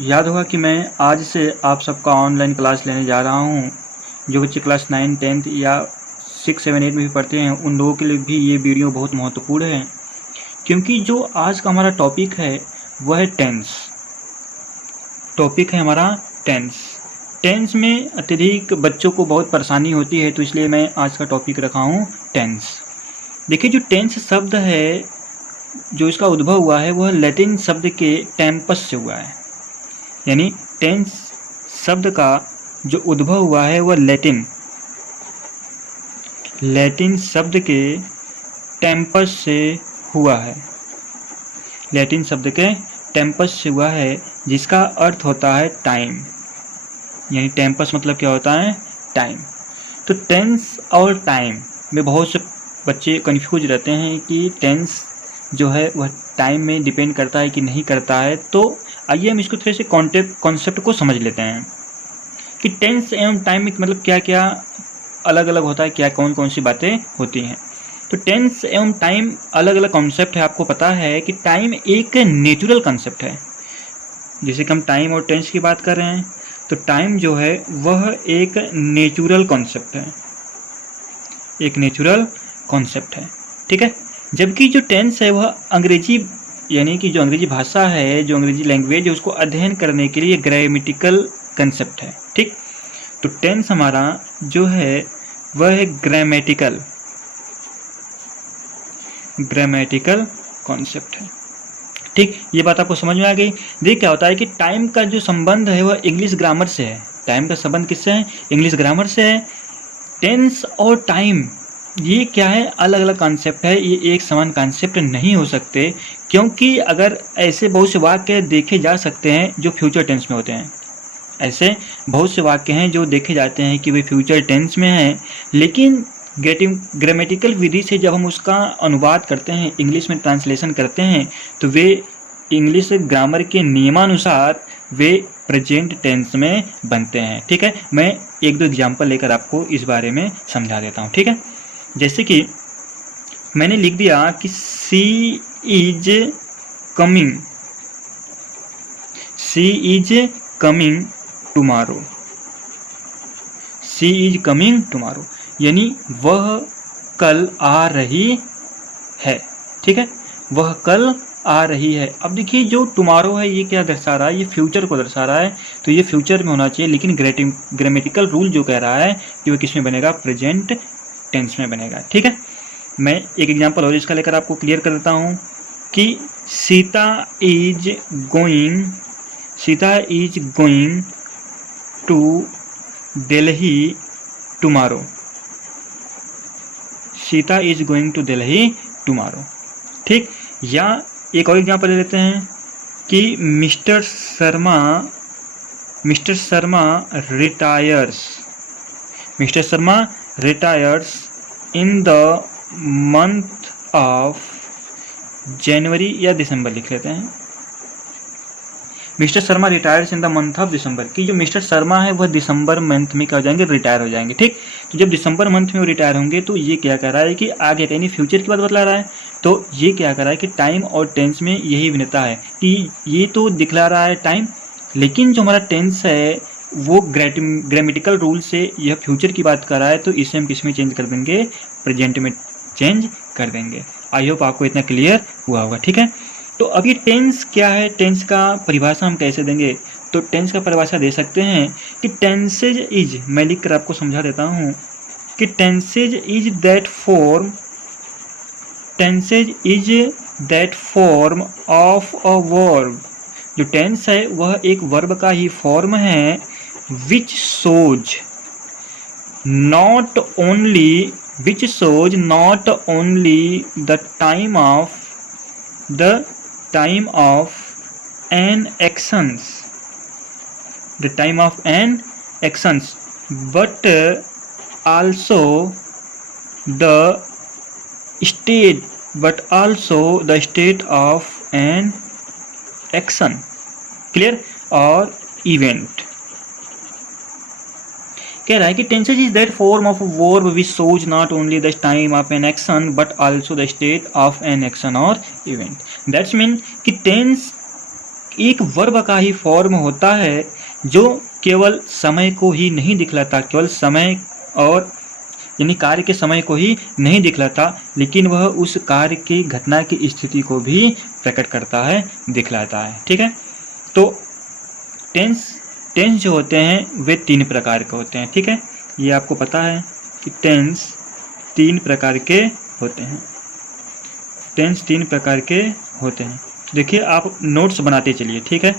याद होगा कि मैं आज से आप सबका ऑनलाइन क्लास लेने जा रहा हूँ। जो बच्चे क्लास 9, 10 या 6, 7, 8 में भी पढ़ते हैं उन लोगों के लिए भी ये वीडियो बहुत महत्वपूर्ण है, क्योंकि जो आज का हमारा टॉपिक है वह है टेंस। टॉपिक है हमारा टेंस। टेंस में अत्यधिक बच्चों को बहुत परेशानी होती है, तो इसलिए मैं आज का टॉपिक रखा हूँ टेंस। देखिए, जो टेंस शब्द है, जो इसका उद्भव हुआ है वह लैटिन शब्द के टेम्पस से हुआ है। यानी टेंस शब्द का जो उद्भव हुआ है वह लैटिन शब्द के टेम्पस से हुआ है। लैटिन शब्द के टेम्पस से हुआ है, जिसका अर्थ होता है टाइम। यानी टेम्पस मतलब क्या होता है? टाइम। तो टेंस और टाइम में बहुत से बच्चे कंफ्यूज रहते हैं कि टेंस जो है वह टाइम में डिपेंड करता है कि नहीं करता है। तो आइए हम इसको थोड़े से कॉन्सेप्ट को समझ लेते हैं कि टेंस एवं टाइम में मतलब क्या क्या अलग अलग होता है, क्या कौन कौन सी बातें होती हैं। तो टेंस एवं टाइम अलग अलग कॉन्सेप्ट है। आपको पता है कि टाइम एक नेचुरल कॉन्सेप्ट है। जैसे कि हम टाइम और टेंस की बात कर रहे हैं, तो टाइम जो है वह एक नेचुरल कॉन्सेप्ट है, एक नेचुरल कॉन्सेप्ट है। ठीक है। जबकि जो टेंस है वह अंग्रेजी, यानी कि जो अंग्रेजी भाषा है, जो अंग्रेजी लैंग्वेज है, उसको अध्ययन करने के लिए ग्रामेटिकल कंसेप्ट है। ठीक। तो टेंस हमारा जो है वह है ग्रामेटिकल कॉन्सेप्ट है। ठीक, ये बात आपको समझ में आ गई। देखिए क्या होता है कि टाइम का जो संबंध है वह इंग्लिश ग्रामर से है। टाइम का संबंध किससे है? इंग्लिश ग्रामर से है। टेंस और टाइम ये क्या है? अलग अलग कॉन्सेप्ट है, ये एक समान कॉन्सेप्ट नहीं हो सकते, क्योंकि अगर ऐसे बहुत से वाक्य देखे जा सकते हैं जो फ्यूचर टेंस में होते हैं। ऐसे बहुत से वाक्य हैं जो देखे जाते हैं कि वे फ्यूचर टेंस में हैं, लेकिन ग्रामेटिकल विधि से जब हम उसका अनुवाद करते हैं, इंग्लिश में ट्रांसलेशन करते हैं, तो वे इंग्लिश ग्रामर के नियमानुसार वे प्रेजेंट टेंस में बनते हैं। ठीक है। मैं एक दो एग्जाम्पल लेकर आपको इस बारे में समझा देता हूँ। ठीक है। जैसे कि मैंने लिख दिया कि she is coming tomorrow. She is coming tomorrow यानी वह कल आ रही है। ठीक है। वह कल आ रही है। अब देखिए, जो टुमारो है ये क्या दर्शा रहा है? ये फ्यूचर को दर्शा रहा है, तो ये फ्यूचर में होना चाहिए, लेकिन ग्रामेटिकल रूल जो कह रहा है कि वह किस में बनेगा? प्रेजेंट टेंस में बनेगा। ठीक है। मैं एक एग्जांपल और इसका लेकर आपको क्लियर कर देता हूँ कि Sita is going to Delhi tomorrow. Sita is going to Delhi tomorrow. ठीक। या एक और एग्जांपल ले लेते हैं कि mister Sharma retires in the month of January या दिसंबर लिख लेते हैं। Mister Sharma retires in the month of December, कि जो मिस्टर शर्मा है वह दिसंबर मंथ में क्या हो जाएंगे? रिटायर हो जाएंगे। ठीक। तो जब दिसंबर मंथ में वो रिटायर होंगे, तो ये क्या कर रहा है कि आगे यानी फ्यूचर की बात बतला रहा है। तो ये क्या कर रहा है कि टाइम और टेंस में यही भिन्नता है कि ये तो दिखला रहा है टाइम, लेकिन जो हमारा टेंस है वो ग्रामेटिकल रूल से यह फ्यूचर की बात कर रहा है, तो इसे हम किस में चेंज कर देंगे? प्रेजेंट में चेंज कर देंगे। आई होप आपको इतना क्लियर हुआ होगा। ठीक है। तो अभी टेंस क्या है? टेंस का परिभाषा हम कैसे देंगे? तो टेंस का परिभाषा दे सकते हैं कि टेंसेज इज, मैं लिख कर आपको समझा देता हूँ कि tenses is that form of a verb. जो टेंस है वह एक वर्ब का ही फॉर्म है, विच shows not only the time of an actions, but also the state of an action, clear, or event। कह रहा है कि tenses is that form of verb which shows not only the time of an action but also the state of an action और event. That's mean कि tense एक verb का ही form होता है जो केवल समय को ही नहीं दिखलाता, केवल समय और यानी कार्य के समय को ही नहीं दिखलाता, लेकिन वह उस कार्य की घटना की स्थिति को भी प्रकट करता है, दिखलाता है। ठीक है, तो टेंस जो होते हैं वे 3 प्रकार के होते हैं। ठीक है, ये आपको पता है कि टेंस 3 प्रकार के होते हैं। टेंस 3 प्रकार के होते हैं। देखिए, आप नोट्स बनाते चलिए। ठीक है,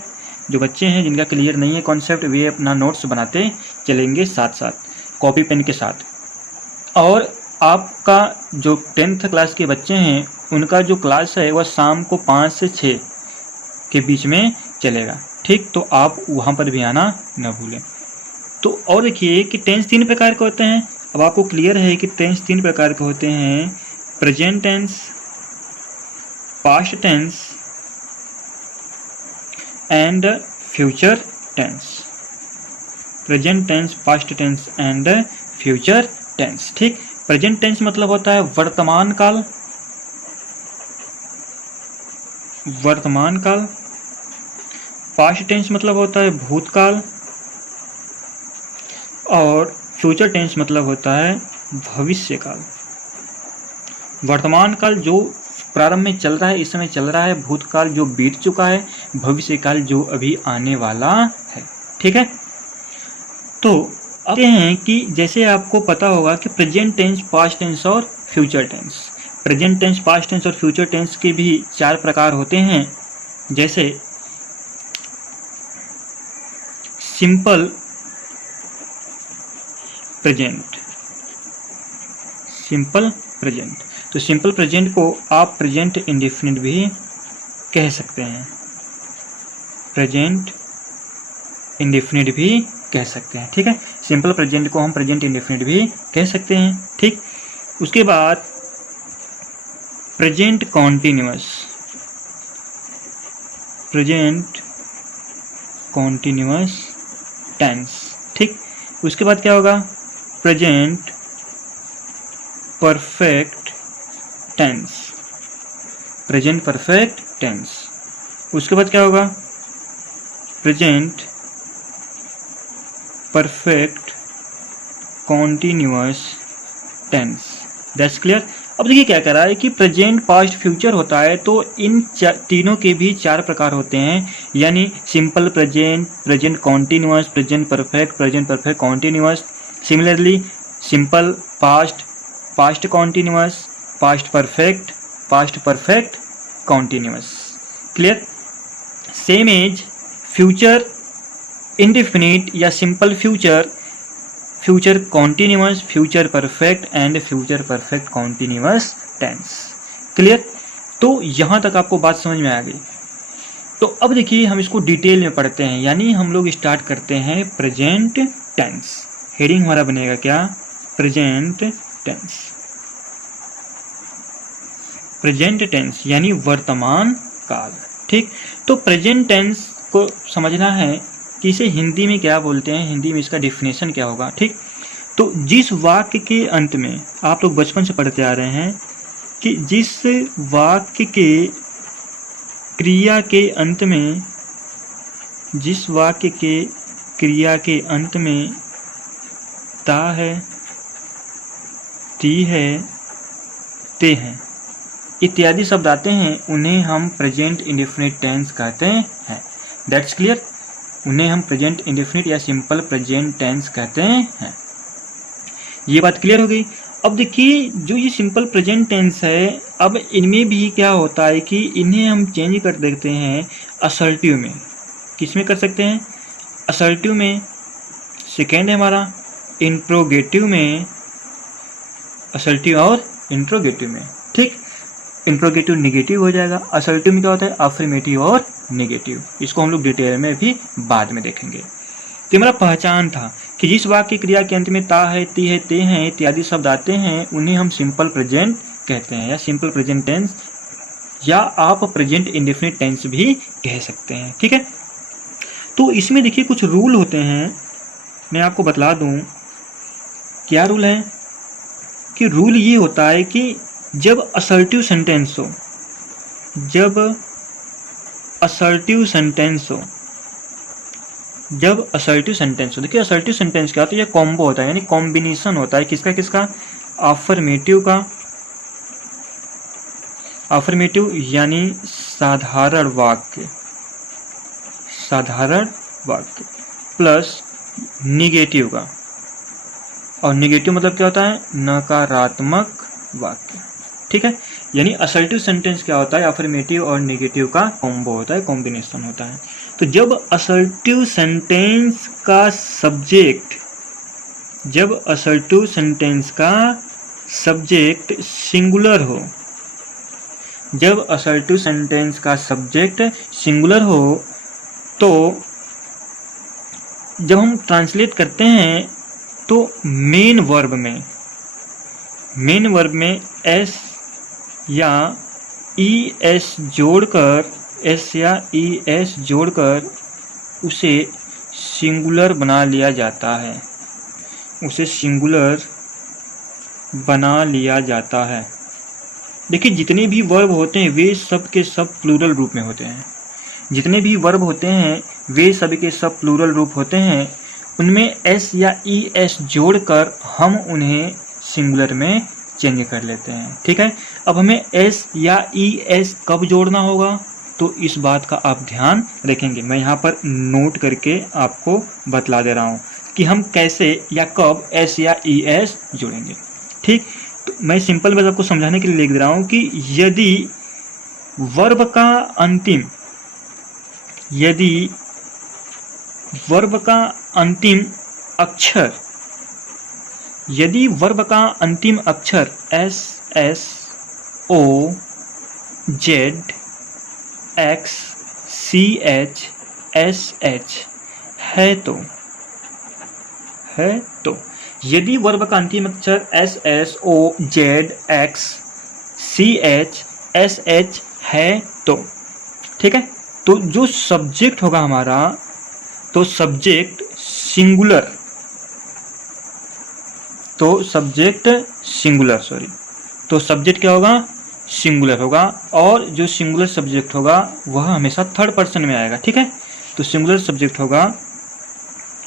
जो बच्चे हैं जिनका क्लियर नहीं है कॉन्सेप्ट, वे अपना नोट्स बनाते चलेंगे साथ साथ कॉपी पेन के साथ। और आपका जो 10th क्लास के बच्चे हैं उनका जो क्लास है वह शाम को 5 से 6 के बीच में चलेगा। ठीक, तो आप वहाँ पर भी आना न भूलें। तो और देखिए कि टेंस 3 प्रकार के होते हैं। अब आपको क्लियर है कि टेंस 3 प्रकार के होते हैं: present tense, past tense and future tense. Present tense, past tense and future tense. ठीक, प्रेजेंट टेंस मतलब होता है वर्तमान काल, वर्तमान काल। पास्ट टेंस मतलब होता है भूतकाल, और फ्यूचर टेंस मतलब होता है भविष्य काल। वर्तमान काल जो प्रारंभ में चल रहा है, इस समय चल रहा है, भूतकाल जो बीत चुका है, भविष्य काल जो अभी आने वाला है। ठीक है, तो अब ये हैं कि जैसे आपको पता होगा कि प्रेजेंट टेंस, पास्ट टेंस और future tense. Present tense, past tense और फ्यूचर टेंस के भी 4 प्रकार होते हैं। जैसे सिंपल प्रेजेंट, सिंपल प्रेजेंट। तो सिंपल प्रेजेंट को आप प्रेजेंट इंडेफिनिट भी कह सकते हैं, प्रेजेंट इंडेफिनिट भी कह सकते हैं। ठीक है, सिंपल प्रेजेंट को हम प्रेजेंट इंडेफिनिट भी कह सकते हैं। ठीक, उसके बाद present continuous, present continuous tense. ठीक, उसके बाद क्या होगा? Present perfect tense, present perfect tense. उसके बाद क्या होगा? Present perfect continuous tense. That's clear. अब देखिए क्या कह रहा है कि प्रेजेंट, पास्ट, फ्यूचर होता है, तो इन तीनों के भी 4 प्रकार होते हैं, यानी simple present, present continuous, present perfect continuous. Similarly simple past, past continuous, past perfect continuous. Clear. Same as future indefinite या simple future, future continuous, future perfect and future perfect continuous tense. Clear. तो यहां तक आपको बात समझ में आ गई। तो अब देखिए हम इसको डिटेल में पढ़ते हैं, यानी हम लोग स्टार्ट करते हैं प्रेजेंट टेंस। हेडिंग हमारा बनेगा क्या? Present tense. प्रेजेंट टेंस यानी वर्तमान काल। ठीक, तो प्रेजेंट टेंस को समझना है कि इसे हिंदी में क्या बोलते हैं, हिंदी में इसका डेफिनेशन क्या होगा। ठीक, तो जिस वाक्य के अंत में, आप लोग बचपन से पढ़ते आ रहे हैं कि जिस वाक्य के क्रिया के अंत में, जिस वाक्य के क्रिया के अंत में ता है, ती है, ते हैं इत्यादि शब्द आते हैं, उन्हें हम प्रेजेंट इंडेफिनिट टेंस कहते हैं। That's clear. उन्हें हम प्रेजेंट इंडेफिनिट या सिंपल प्रेजेंट टेंस कहते हैं। ये बात क्लियर हो गई। अब देखिए जो ये सिंपल प्रेजेंट टेंस है, अब इनमें भी क्या होता है कि इन्हें हम चेंज कर देते हैं असर्टिव में। किस में कर सकते हैं? असर्टिव में। सेकेंड है हमारा इंट्रोगेटिव में, असर्टिव और इंट्रोगेटिव में। ठीक, इंट्रोगेटिव निगेटिव हो जाएगा, असर्टिव में क्या होता है? अफर्मेटिव और नेगेटिव। इसको हम लोग डिटेल में भी बाद में देखेंगे। तो हमारा पहचान था कि जिस वाक्य क्रिया के अंत में ता है, ती है, ते हैं इत्यादि शब्द आते हैं, उन्हें हम सिंपल प्रेजेंट कहते हैं या सिंपल प्रेजेंट टेंस, या आप प्रेजेंट इंडेफिनिट टेंस भी कह सकते हैं। ठीक है, तो इसमें देखिए कुछ रूल होते हैं, मैं आपको बतला दूं। क्या रूल है? कि रूल ये होता है कि जब असर्टिव सेंटेंस हो, जब असर्टिव सेंटेंस हो, जब असर्टिव सेंटेंस हो, देखिए असर्टिव सेंटेंस क्या होता है, ये कॉम्बो होता है, यानी कॉम्बिनेशन होता है किसका किसका, अफर्मेटिव का, अफर्मेटिव यानी साधारण वाक्य, साधारण वाक्य प्लस निगेटिव का, और निगेटिव मतलब क्या होता है, नकारात्मक वाक्य। ठीक है, यानी असर्टिव सेंटेंस क्या होता है, अफर्मेटिव और नेगेटिव का कॉम्बो होता है, कॉम्बिनेशन होता है। तो जब असर्टिव सेंटेंस का सब्जेक्ट, जब असर्टिव सेंटेंस का सब्जेक्ट सिंगुलर हो, जब असर्टिव सेंटेंस का सब्जेक्ट सिंगुलर हो, तो जब हम ट्रांसलेट करते हैं तो मेन वर्ब में एस या ई एस जोड़कर, एस या ई एस जोड़कर उसे सिंगुलर बना लिया जाता है, उसे सिंगुलर बना लिया जाता है। देखिए जितने भी वर्ब होते हैं वे सब के सब प्लूरल रूप में होते हैं, जितने भी वर्ब होते हैं वे सभी के सब प्लूरल रूप होते हैं, उनमें एस या ई एस जोड़कर हम उन्हें सिंगुलर में चेंज कर लेते हैं। ठीक है, अब हमें एस या ई एस कब जोड़ना होगा, तो इस बात का आप ध्यान रखेंगे। मैं यहाँ पर नोट करके आपको बतला दे रहा हूँ कि हम कैसे या कब एस या ई एस जोड़ेंगे। ठीक, तो मैं सिंपल बात आपको समझाने के लिए लिख दे रहा हूँ कि यदि वर्ब का अंतिम, यदि वर्ब का अंतिम अक्षर, यदि वर्ब का अंतिम अक्षर S S O Z X C H S H है तो यदि वर्ब का अंतिम अक्षर S S O Z X C H S H है तो, ठीक है, तो जो सब्जेक्ट होगा हमारा, तो सब्जेक्ट सिंगुलर, तो सब्जेक्ट सिंगुलर, सॉरी, तो सब्जेक्ट क्या होगा, सिंगुलर होगा, और जो सिंगुलर सब्जेक्ट होगा वह हमेशा थर्ड पर्सन में आएगा। ठीक है, तो सिंगुलर सब्जेक्ट होगा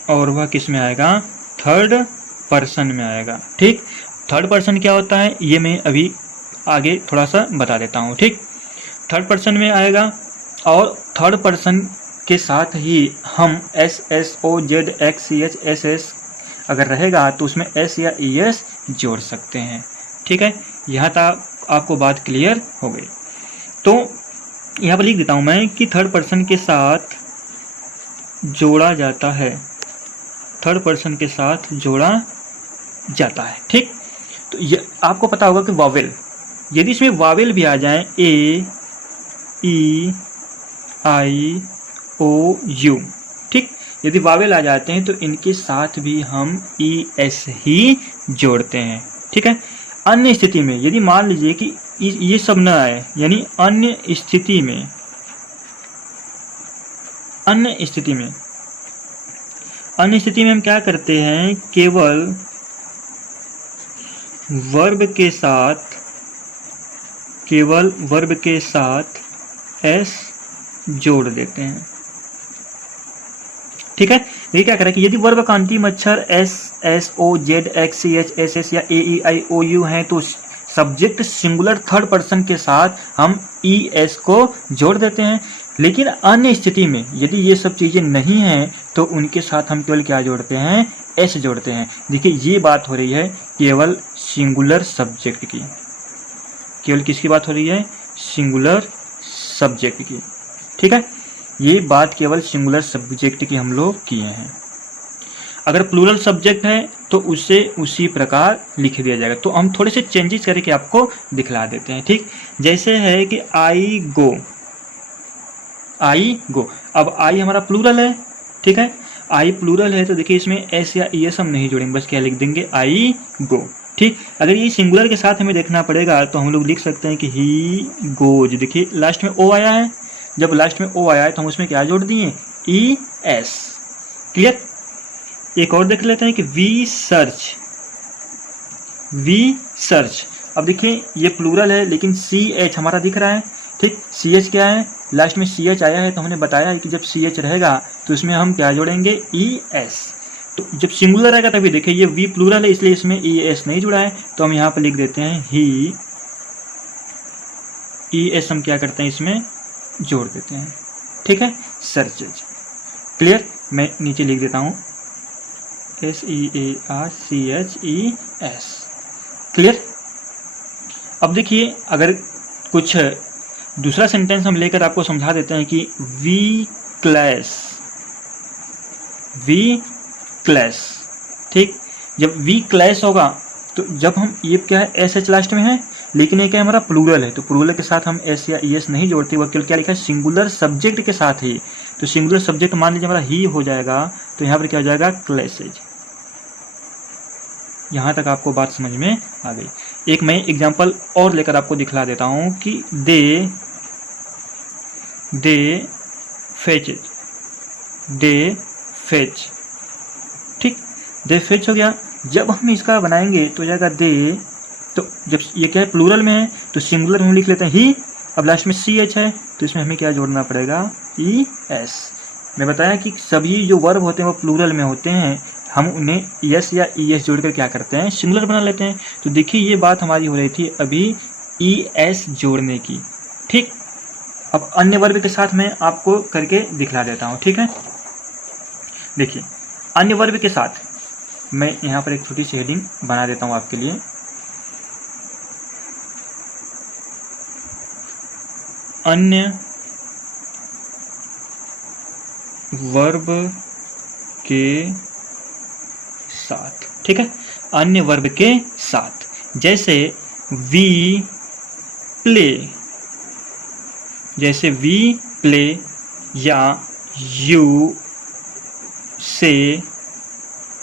और वह किस में आएगा, थर्ड पर्सन में आएगा। ठीक, थर्ड पर्सन क्या होता है ये मैं अभी आगे थोड़ा सा बता देता हूँ। ठीक, थर्ड पर्सन में आएगा और थर्ड पर्सन के साथ ही हम S S O Z X C H S S अगर रहेगा तो उसमें एस या ई एस जोड़ सकते हैं। ठीक है, यहाँ तक आपको बात क्लियर हो गई। तो यहाँ पर लिख देता हूँ मैं कि थर्ड पर्सन के साथ जोड़ा जाता है, थर्ड पर्सन के साथ जोड़ा जाता है। ठीक, तो ये आपको पता होगा कि वावेल, यदि इसमें वावेल भी आ जाए, ए ई आई ओ यू, ठीक, यदि वावेल आ जाते हैं तो इनके साथ भी हम ई एस ही जोड़ते हैं। ठीक है, अन्य स्थिति में यदि मान लीजिए कि ये सब न आए, यानी अन्य स्थिति में, अन्य स्थिति में हम क्या करते हैं, केवल वर्ब के साथ एस जोड़ देते हैं। ठीक है, ये क्या करें कि यदि वर्ब का अंतिम अक्षर S S O Z X C H S S या A E I O you है तो सब्जेक्ट सिंगुलर थर्ड पर्सन के साथ हम ई एस को जोड़ देते हैं। लेकिन अन्य स्थिति में यदि ये सब चीजें नहीं हैं तो उनके साथ हम केवल क्या जोड़ते हैं, एस जोड़ते हैं। देखिए ये बात हो रही है केवल सिंगुलर सब्जेक्ट की, केवल किसकी बात हो रही है, सिंगुलर सब्जेक्ट की। ठीक है, ये बात केवल सिंगुलर सब्जेक्ट की हम लोग किए हैं। अगर प्लूरल सब्जेक्ट है तो उसे उसी प्रकार लिख दिया जाएगा। तो हम थोड़े से चेंजेस करके आपको दिखला देते हैं। ठीक, जैसे है कि आई गो, आई गो, अब आई हमारा प्लूरल है। ठीक है, आई प्लूरल है तो देखिए इसमें एस या ई एस हम नहीं जोड़ेंगे, बस क्या लिख देंगे, आई गो। ठीक, अगर ये सिंगुलर के साथ हमें देखना पड़ेगा तो हम लोग लिख सकते हैं कि ही गोज। देखिए लास्ट में ओ आया है, जब लास्ट में ओ आया है तो हम उसमें क्या जोड़ दिए, ई एस। क्लियर, एक और देख लेते हैं कि वी सर्च, वी सर्च। अब देखिए ये प्लूरल है लेकिन सी एच हमारा दिख रहा है, ठीक, सी एच क्या है, लास्ट में सी एच आया है तो हमने बताया है कि जब सी एच रहेगा तो इसमें हम क्या जोड़ेंगे, ई एस। तो जब सिंगुलर आएगा तभी देखिए ये वी प्लूरल है इसलिए इसमें ई एस नहीं जुड़ा है, तो हम यहाँ पर लिख देते हैं ही, ई एस हम क्या करते हैं इसमें जोड़ देते हैं। ठीक है, सर्चेज। क्लियर, मैं नीचे लिख देता हूँ SEARCHES। क्लियर। अब देखिए अगर कुछ दूसरा सेंटेंस हम लेकर आपको समझा देते हैं कि वी क्लास, ठीक, जब वी क्लास होगा तो जब हम, ये क्या है एस एच लास्ट में है लेकिन ये क्या है हमारा प्लूरल है, तो प्लूरल के साथ हम एस या ई एस नहीं जोड़ते, वह क्या लिखा है सिंगुलर सब्जेक्ट के साथ ही। तो सिंगुलर सब्जेक्ट मान लीजिए हमारा ही हो जाएगा तो यहाँ पर क्या हो जाएगा, क्लासेज। यहाँ तक आपको बात समझ में आ गई। एक मैं एग्जांपल और लेकर आपको दिखला देता हूँ कि दे फेच, ठीक, दे फेच हो गया। जब हम इसका बनाएंगे तो हो जाएगा दे, तो जब ये क्या है प्लूरल में है तो सिंगुलर में हम लिख लेते हैं ही, अब लास्ट में सी एच है तो इसमें हमें क्या जोड़ना पड़ेगा, ई एस। मैं बताया कि सभी जो वर्ब होते हैं वो प्लूरल में होते हैं, हम उन्हें यस या ई एस जोड़कर क्या करते हैं, सिंगुलर बना लेते हैं। तो देखिए ये बात हमारी हो रही थी अभी ई एस जोड़ने की। ठीक, अब अन्य वर्ब के साथ मैं आपको करके दिखला देता हूँ। ठीक है, देखिए अन्य वर्ब के साथ मैं यहाँ पर एक छोटी सी हेडिंग बना देता हूँ आपके लिए। अन्य वर्ब के साथ, ठीक है, अन्य वर्ब के साथ, जैसे वी प्ले, जैसे वी प्ले या यू से,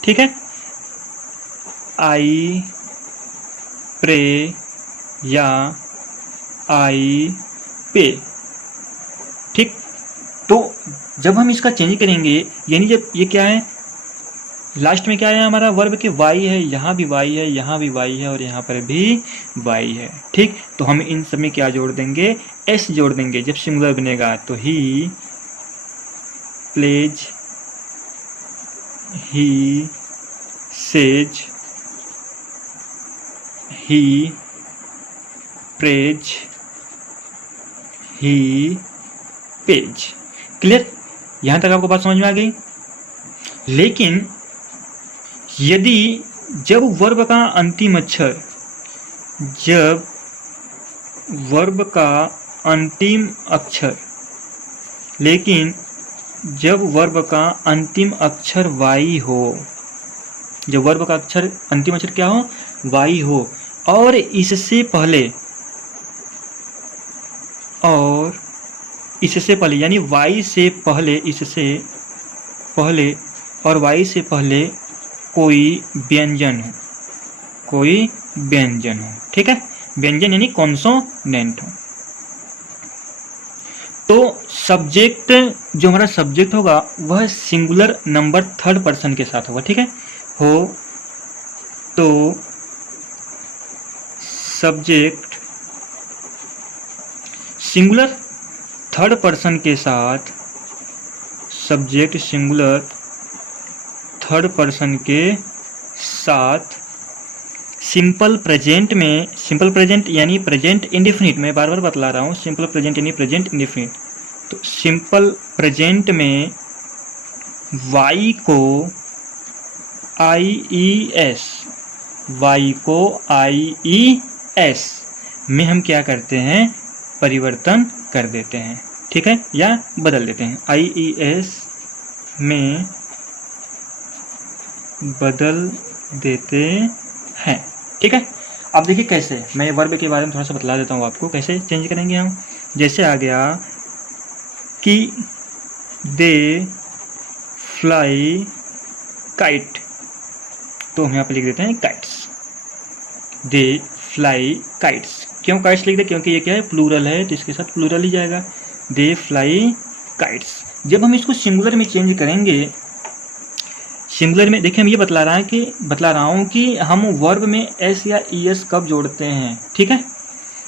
ठीक है, आई प्रे या आई पे। ठीक, तो जब हम इसका चेंज करेंगे यानी जब ये क्या है लास्ट में क्या है हमारा वर्ब के वाई है, यहाँ भी वाई है, यहाँ भी वाई है और यहाँ पर भी वाई है। ठीक, तो हम इन सब में क्या जोड़ देंगे, एस जोड़ देंगे जब सिंगुलर बनेगा। तो he plays, he says, he praise, he page. Clear, यहां तक आपको बात समझ में आ गई। लेकिन यदि जब वर्ब का अंतिम अक्षर, जब वर्ब का अंतिम अक्षर, लेकिन जब वर्ब का अंतिम अक्षर वाई हो, जब वर्ब का अक्षर अंतिम अक्षर क्या हो, वाई हो, और इससे पहले, और इससे पहले यानी वाई से पहले, इससे पहले और वाई से पहले कोई व्यंजन हो, कोई व्यंजन हो। ठीक है, व्यंजन यानी कॉन्सोनेंट हो, तो सब्जेक्ट, जो हमारा सब्जेक्ट होगा वह सिंगुलर नंबर थर्ड पर्सन के साथ होगा। ठीक है, हो तो सब्जेक्ट सिंगुलर थर्ड पर्सन के साथ, सब्जेक्ट सिंगुलर थर्ड पर्सन के साथ सिंपल प्रेजेंट में, सिंपल प्रेजेंट यानी प्रेजेंट इंडेफिनिट, मैं बार बार बतला रहा हूँ, सिंपल प्रेजेंट यानी प्रेजेंट इंडेफिनिट। तो सिंपल प्रेजेंट में वाई को आई ई एस, वाई को आई ई एस में हम क्या करते हैं, परिवर्तन कर देते हैं। ठीक है, या बदल देते हैं, आई ई एस में बदल देते हैं। ठीक है, अब देखिए कैसे, मैं वर्ब के बारे में थोड़ा सा बतला देता हूँ आपको कैसे चेंज करेंगे हम। जैसे आ गया कि दे फ्लाई काइट, तो हम यहाँ पे लिख देते हैं काइट्स, दे फ्लाई काइट्स। क्यों काइट्स लिख दे, क्योंकि ये क्या है प्लूरल है तो इसके साथ प्लूरल ही जाएगा, दे फ्लाई काइट्स। जब हम इसको सिंगुलर में चेंज करेंगे, सिंगुलर में देखिए हम ये बतला रहा हूँ कि हम वर्ब में एस या ई एस कब जोड़ते हैं। ठीक है,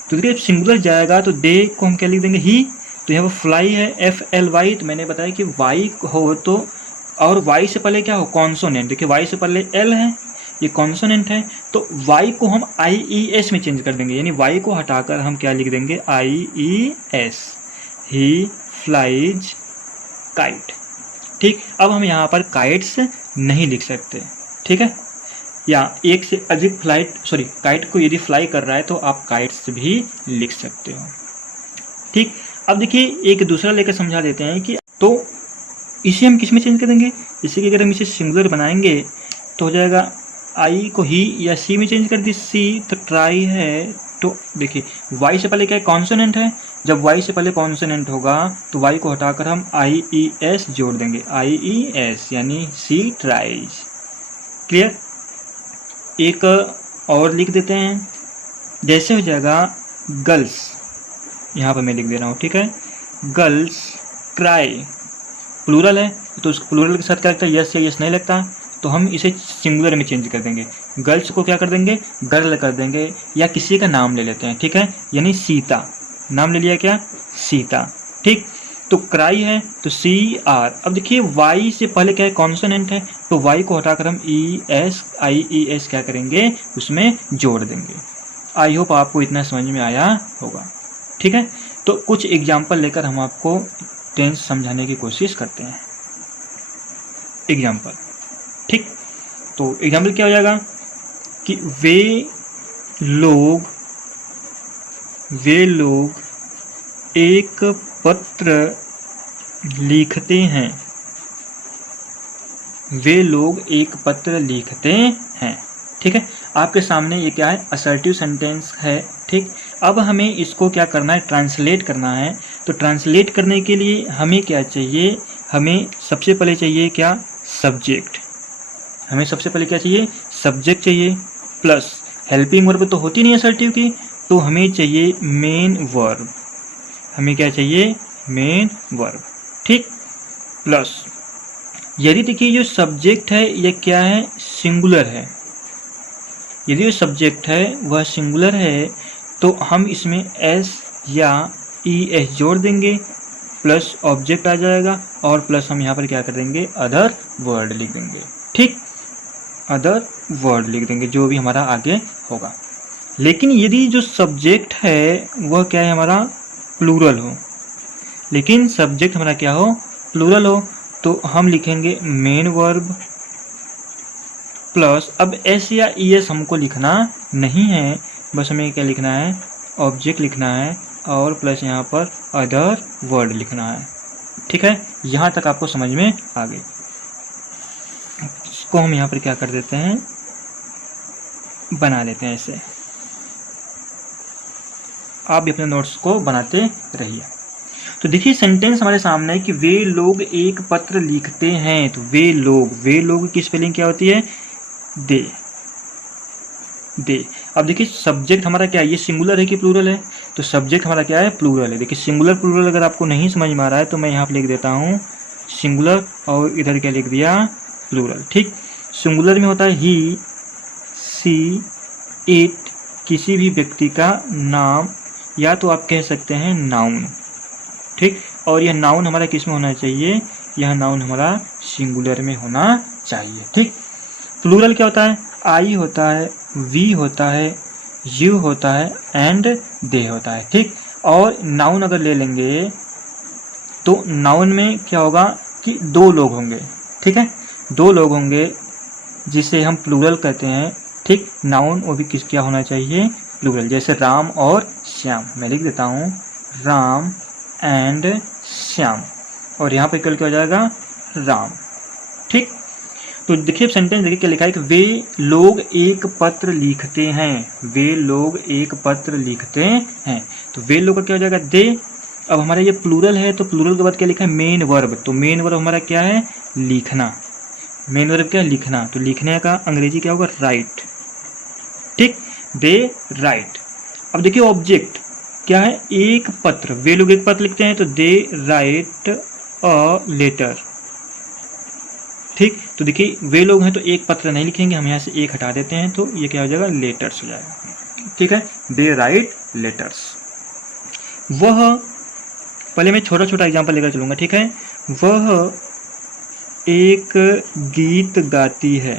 तो देखिए सिंगुलर जाएगा तो दे को हम क्या लिख देंगे, ही। तो यहाँ पर फ्लाई है FLY, तो मैंने बताया कि वाई हो तो, और वाई से पहले क्या हो, कॉन्सोनेंट। देखिए वाई से पहले एल है, ये कॉन्सोनेंट है, तो वाई को हम IES में चेंज कर देंगे, यानी वाई को हटाकर हम क्या लिख देंगे, IES, ही फ्लाइज काइट। ठीक, अब हम यहाँ पर काइट्स नहीं लिख सकते, ठीक है, या एक से अधिक काइट को यदि फ्लाई कर रहा है तो आप काइट्स भी लिख सकते हो। ठीक, अब देखिए एक दूसरा लेकर समझा देते हैं कि तो इसे हम किस में चेंज कर देंगे, इसी के अगर हम इसे सिंगुलर बनाएंगे तो हो जाएगा आई को ही या सी में चेंज कर दी, सी तो ट्राई है। तो देखिए वाई से पहले क्या है, कॉन्सोनेंट है, जब वाई से पहले कॉन्सोनेंट होगा तो वाई को हटाकर हम IES जोड़ देंगे, IES यानी सी ट्राइज। क्लियर, एक और लिख देते हैं, जैसे हो जाएगा गर्ल्स, यहाँ पर मैं लिख दे रहा हूँ, ठीक है, गर्ल्स क्राई, प्लूरल है तो उस प्लूरल के साथ क्या लगता है, यस या यस नहीं लगता, तो हम इसे सिंगुलर में चेंज कर देंगे, गर्ल्स को क्या कर देंगे, गर्ल कर देंगे, या किसी का नाम ले लेते हैं, ठीक है, यानी सीता, नाम ले लिया क्या, सीता। ठीक, तो क्राई है तो CR। अब देखिए वाई से पहले क्या है, कॉन्सोनेंट है, तो वाई को हटाकर हम IES क्या करेंगे, उसमें जोड़ देंगे। आई होप आपको इतना समझ में आया होगा, ठीक है। तो कुछ एग्जाम्पल लेकर हम आपको टेंस समझाने की कोशिश करते हैं। एग्जाम्पल, ठीक, तो एग्जाम्पल क्या हो जाएगा कि वे लोग एक पत्र लिखते हैं, वे लोग एक पत्र लिखते हैं। ठीक है, आपके सामने ये क्या है, असर्टिव सेंटेंस है। ठीक, अब हमें इसको क्या करना है, ट्रांसलेट करना है। तो ट्रांसलेट करने के लिए हमें क्या चाहिए, हमें सबसे पहले चाहिए क्या, सब्जेक्ट। हमें सबसे पहले क्या चाहिए, सब्जेक्ट चाहिए, प्लस हेल्पिंग वर्ब तो होती नहीं असर्टिव की, तो हमें चाहिए मेन वर्ब। हमें क्या चाहिए, मेन वर्ब। ठीक, प्लस यदि देखिए जो सब्जेक्ट है यह क्या है, सिंगुलर है, यदि जो सब्जेक्ट है वह सिंगुलर है तो हम इसमें S या ES जोड़ देंगे, प्लस ऑब्जेक्ट आ जाएगा, और प्लस हम यहाँ पर क्या कर देंगे, अदर वर्ड लिख देंगे। ठीक, अदर वर्ड लिख देंगे जो भी हमारा आगे होगा। लेकिन यदि जो सब्जेक्ट है वह क्या है, हमारा प्लूरल हो, लेकिन सब्जेक्ट हमारा क्या हो, प्लूरल हो, तो हम लिखेंगे मेन वर्ब प्लस, अब S या ES हमको लिखना नहीं है, बस हमें क्या लिखना है, ऑब्जेक्ट लिखना है, और प्लस यहाँ पर अदर वर्ड लिखना है। ठीक है, यहाँ तक आपको समझ में आ गई। इसको हम यहाँ पर क्या कर देते हैं, बना लेते हैं ऐसे। आप भी अपने नोट्स को बनाते रहिए। तो देखिए सेंटेंस हमारे सामने है कि वे लोग एक पत्र लिखते हैं, तो वे लोग की स्पेलिंग क्या होती है, दे। अब देखिए सब्जेक्ट हमारा क्या है, ये सिंगुलर है कि प्लूरल है, तो सब्जेक्ट हमारा क्या है, प्लूरल है। देखिए सिंगुलर प्लूरल अगर आपको नहीं समझ में आ रहा है तो मैं यहाँ पर लिख देता हूँ सिंगुलर, और इधर क्या लिख दिया, प्लूरल। ठीक, सिंगुलर में होता है ही, सी, इट, किसी भी व्यक्ति का नाम, या तो आप कह सकते हैं नाउन। ठीक, और यह नाउन हमारा किस में होना चाहिए, यह नाउन हमारा सिंगुलर में होना चाहिए। ठीक, प्लूरल क्या होता है, आई होता है, वी होता है, यू होता है, एंड दे होता है। ठीक, और नाउन अगर ले लेंगे तो नाउन में क्या होगा कि दो लोग होंगे। ठीक है, दो लोग होंगे जिसे हम प्लूरल कहते हैं। ठीक, नाउन वो भी किस क्या होना चाहिए, प्लूरल, जैसे राम और श्याम। मैं लिख देता हूँ राम एंड श्याम, और यहाँ पे कल क्या हो जाएगा, राम। ठीक, तो देखिए सेंटेंस देखिए क्या लिखा है कि वे लोग एक पत्र लिखते हैं, वे लोग एक पत्र लिखते हैं, तो वे लोग का क्या हो जाएगा, दे। अब हमारा ये प्लूरल है तो प्लूरल के बाद क्या लिखा है, मेन वर्ब, तो मेन वर्ब हमारा क्या है, लिखना। मेन वर्ब क्या है, लिखना, तो लिखने का अंग्रेजी क्या होगा, राइट। ठीक, दे राइट। अब देखिए ऑब्जेक्ट क्या है, एक पत्र, वे लोग एक पत्र लिखते हैं, तो दे राइट अ लेटर। ठीक, तो देखिए वे लोग हैं तो एक पत्र नहीं लिखेंगे, हम यहाँ से एक हटा देते हैं, तो ये क्या हो जाएगा, लेटर्स हो जाएगा। ठीक है, दे राइट लेटर्स। वह, पहले मैं छोटा छोटा एग्जाम्पल लेकर चलूंगा, ठीक है। वह एक गीत गाती है,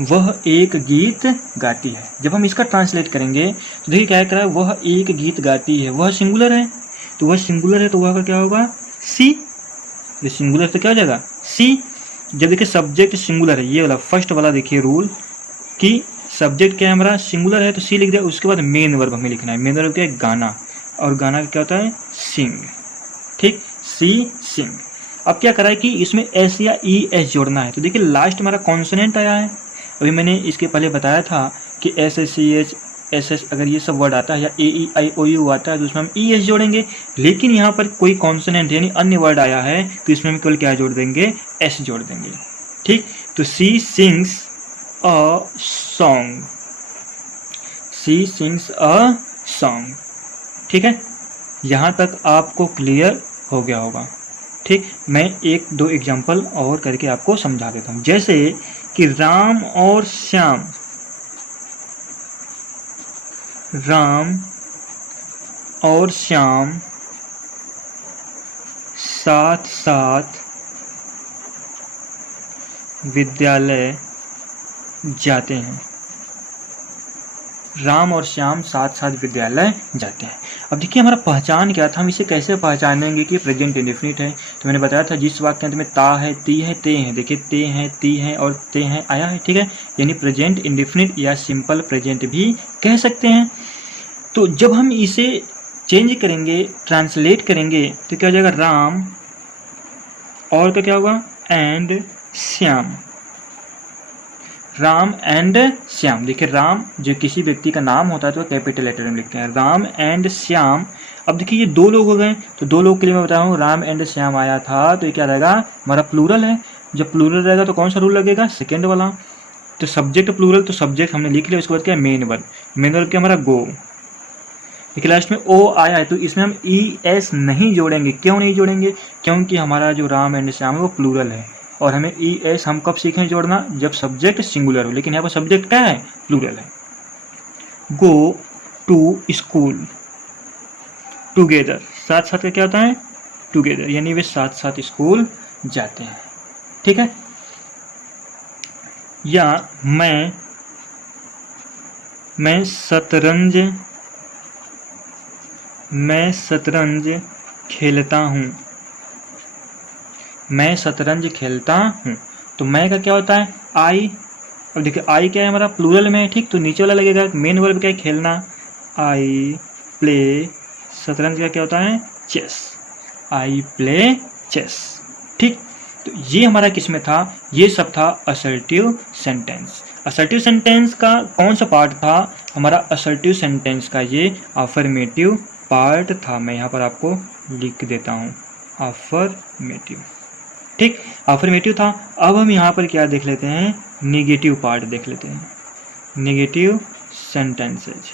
वह एक गीत गाती है। जब हम इसका ट्रांसलेट करेंगे तो देखिए क्या कर रहा है, वह एक गीत गाती है, वह सिंगुलर है, तो वह सिंगुलर है तो वह का क्या होगा, सी। ये सिंगुलर तो क्या हो जाएगा, सी। जब देखिए सब्जेक्ट सिंगुलर है, ये वाला फर्स्ट वाला देखिए रूल कि सब्जेक्ट क्या है हमारा, सिंगुलर है तो सी लिख दिया। उसके बाद मेन वर्ब हमें लिखना है, मेन वर्ब क्या है, गाना, और गाना क्या होता है, सिंग, ठीक, सी सिंग। अब क्या करा है कि इसमें एस या ई एस जोड़ना है, तो देखिए लास्ट हमारा कॉन्सोनेंट आया है। अभी मैंने इसके पहले बताया था कि S S C H S S अगर ये सब वर्ड आता है या A E I O you आता है तो उसमें हम ई एस जोड़ेंगे, लेकिन यहाँ पर कोई कॉन्सोनेंट यानी अन्य वर्ड आया है तो इसमें हम केवल क्या जोड़ देंगे, एस जोड़ देंगे, ठीक। तो she sings a song, she sings a song, ठीक है। यहाँ तक आपको क्लियर हो गया होगा, ठीक। मैं एक दो एग्जांपल और करके आपको समझा देता हूँ। जैसे कि राम और श्याम, राम और श्याम साथ साथ विद्यालय जाते हैं, राम और श्याम साथ साथ विद्यालय जाते हैं। अब देखिए हमारा पहचान क्या था, हम इसे कैसे पहचानेंगे कि प्रेजेंट इंडेफिनिट है। तो मैंने बताया था जिस वाक्यांत में ता है, ती है, ते हैं, देखिए ते हैं, ती हैं और ते हैं आया है, ठीक है, यानी प्रेजेंट इंडेफिनिट या सिंपल प्रेजेंट भी कह सकते हैं। तो जब हम इसे चेंज करेंगे, ट्रांसलेट करेंगे तो क्या हो जाएगा, राम और तो क्या होगा, एंड श्याम, राम एंड श्याम। देखिए राम जो किसी व्यक्ति का नाम होता है तो कैपिटल लेटर में लिखते हैं, राम एंड श्याम। अब देखिए ये दो लोग हो गए, तो दो लोग के लिए मैं बता रहा हूँ, राम एंड श्याम आया था तो ये क्या रहेगा, हमारा प्लूरल है। जब प्लूरल रहेगा तो कौन सा रूल लगेगा, सेकेंड वाला। तो सब्जेक्ट प्लूरल, तो सब्जेक्ट हमने लिख लिया, उसके बाद क्या मेन वर्ब, मेन वर्ब क्या हमारा गो। देखिए लास्ट में ओ आया है तो इसमें हम ई एस नहीं जोड़ेंगे। क्यों नहीं जोड़ेंगे, क्योंकि हमारा जो राम एंड श्याम है वो प्लूरल है, और हमें ई एस हम कब सीखें जोड़ना, जब सब्जेक्ट सिंगुलर हो, लेकिन यहाँ पर सब्जेक्ट क्या है, प्लूरल है। गो टू स्कूल, टुगेदर, साथ साथ क्या होता है, टुगेदर, यानी वे साथ साथ स्कूल जाते हैं, ठीक है। या मैं शतरंज खेलता हूँ, मैं शतरंज खेलता हूँ। तो मैं का क्या होता है, आई। अब देखिए आई क्या है हमारा, प्लूरल में है, ठीक। तो नीचे वाला लगेगा मेन वर्ब क्या है, खेलना, आई प्ले। शतरंज का क्या होता है, चेस, आई प्ले चेस, ठीक। तो ये हमारा किस में था, ये सब था असर्टिव सेंटेंस। असर्टिव सेंटेंस का कौन सा पार्ट था, हमारा असर्टिव सेंटेंस का ये अफर्मेटिव पार्ट था। मैं यहाँ पर आपको लिख देता हूँ, अफर्मेटिव, ठीक, अफर्मेटिव था। अब हम यहाँ पर क्या देख लेते हैं, निगेटिव पार्ट देख लेते हैं, निगेटिव सेंटेंसेज,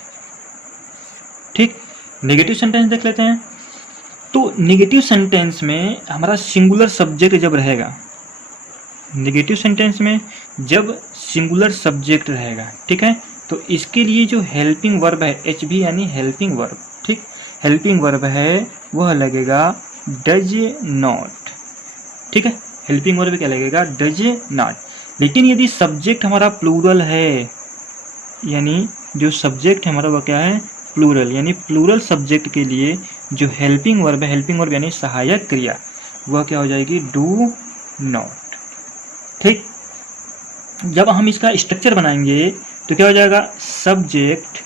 ठीक, निगेटिव सेंटेंस देख लेते हैं। तो निगेटिव सेंटेंस में हमारा सिंगुलर सब्जेक्ट जब रहेगा, निगेटिव सेंटेंस में जब सिंगुलर सब्जेक्ट रहेगा, ठीक है, तो इसके लिए जो हेल्पिंग वर्ब है, एच भी यानी हेल्पिंग वर्ब, ठीक, हेल्पिंग वर्ब है वह लगेगा डज नॉट, ठीक है, हेल्पिंग वर्ब क्या लगेगा, डज नॉट। लेकिन यदि सब्जेक्ट हमारा प्लूरल है, यानी जो सब्जेक्ट हमारा वह क्या है, प्लूरल, यानी प्लूरल सब्जेक्ट के लिए जो हेल्पिंग वर्ब है, हेल्पिंग वर्ब यानी सहायक क्रिया, वह क्या हो जाएगी, डू नॉट, ठीक। जब हम इसका स्ट्रक्चर बनाएंगे तो क्या हो जाएगा, सब्जेक्ट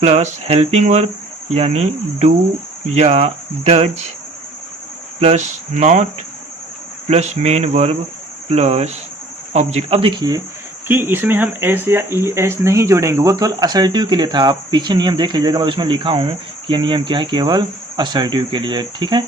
प्लस हेल्पिंग वर्ब यानी डू या does plus not plus main verb plus object. अब देखिए कि इसमें हम एस या ई एस नहीं जोड़ेंगे, वो केवल असर्टिव के लिए था। आप पीछे नियम देख लीजिएगा, मैं उसमें लिखा हूँ कि यह नियम क्या है, केवल असर्टिव के लिए, ठीक है।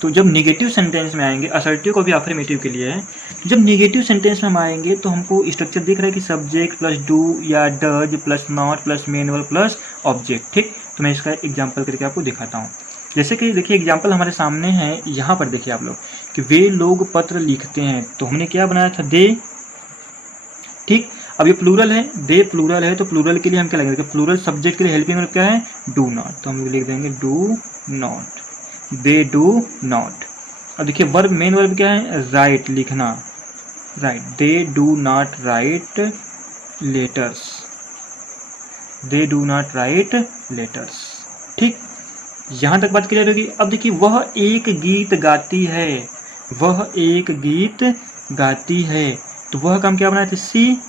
तो जब निगेटिव सेंटेंस में आएंगे, असर्टिव को भी अफर्मेटिव के लिए है, जब निगेटिव सेंटेंस में हम आएंगे तो हमको स्ट्रक्चर दिख रहा है कि सब्जेक्ट प्लस डू या does plus not plus main verb plus object, ठीक। तो मैं इसका एग्जांपल करके आपको दिखाता हूँ। जैसे कि देखिए एग्जांपल हमारे सामने है, यहाँ पर देखिए आप लोग कि वे लोग पत्र लिखते हैं, तो हमने क्या बनाया था, दे, ठीक। अब ये प्लूरल है, दे प्लूरल है, तो प्लूरल के लिए हम क्या लगेंगे, प्लूरल सब्जेक्ट के लिए हेल्पिंग वर्ब क्या है, डू नॉट, तो हम लिख देंगे do not, they do not. अब देखिए वर्ब, मेन वर्ब क्या है, राइट, लिखना, right, they do not write letters, they do not write letters. ठीक, यहां तक बात क्लियर होगी। अब देखिए वह एक गीत गाती है, वह एक गीत गाती है, तो वह काम क्या बनाए थे, सी।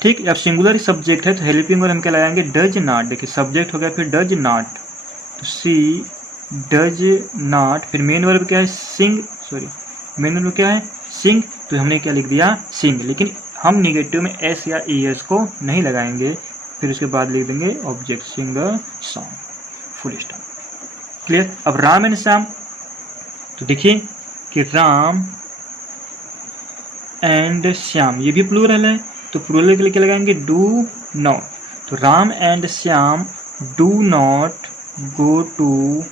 ठीक, अब सिंगुलर सब्जेक्ट है तो हेल्पिंग वर्ब हम क्या लगाएंगे, डज नॉट। देखिए सब्जेक्ट हो गया, फिर डज नॉट, तो सी डज नॉट, फिर मेन वर्ब क्या है, सिंग, सॉरी मेन वर्ब क्या है, सिंग, तो हमने क्या लिख दिया, सिंग। लेकिन हम निगेटिव में एस या ई एस को नहीं लगाएंगे, फिर उसके बाद लिख देंगे object, sing the song, full stop. Clear. अब राम एंड श्याम, तो देखिए कि राम एंड श्याम, ये भी प्लूरल है, तो प्लूरल के लिए क्या लगाएंगे, डू नॉट, तो Ram and Shyam do not go to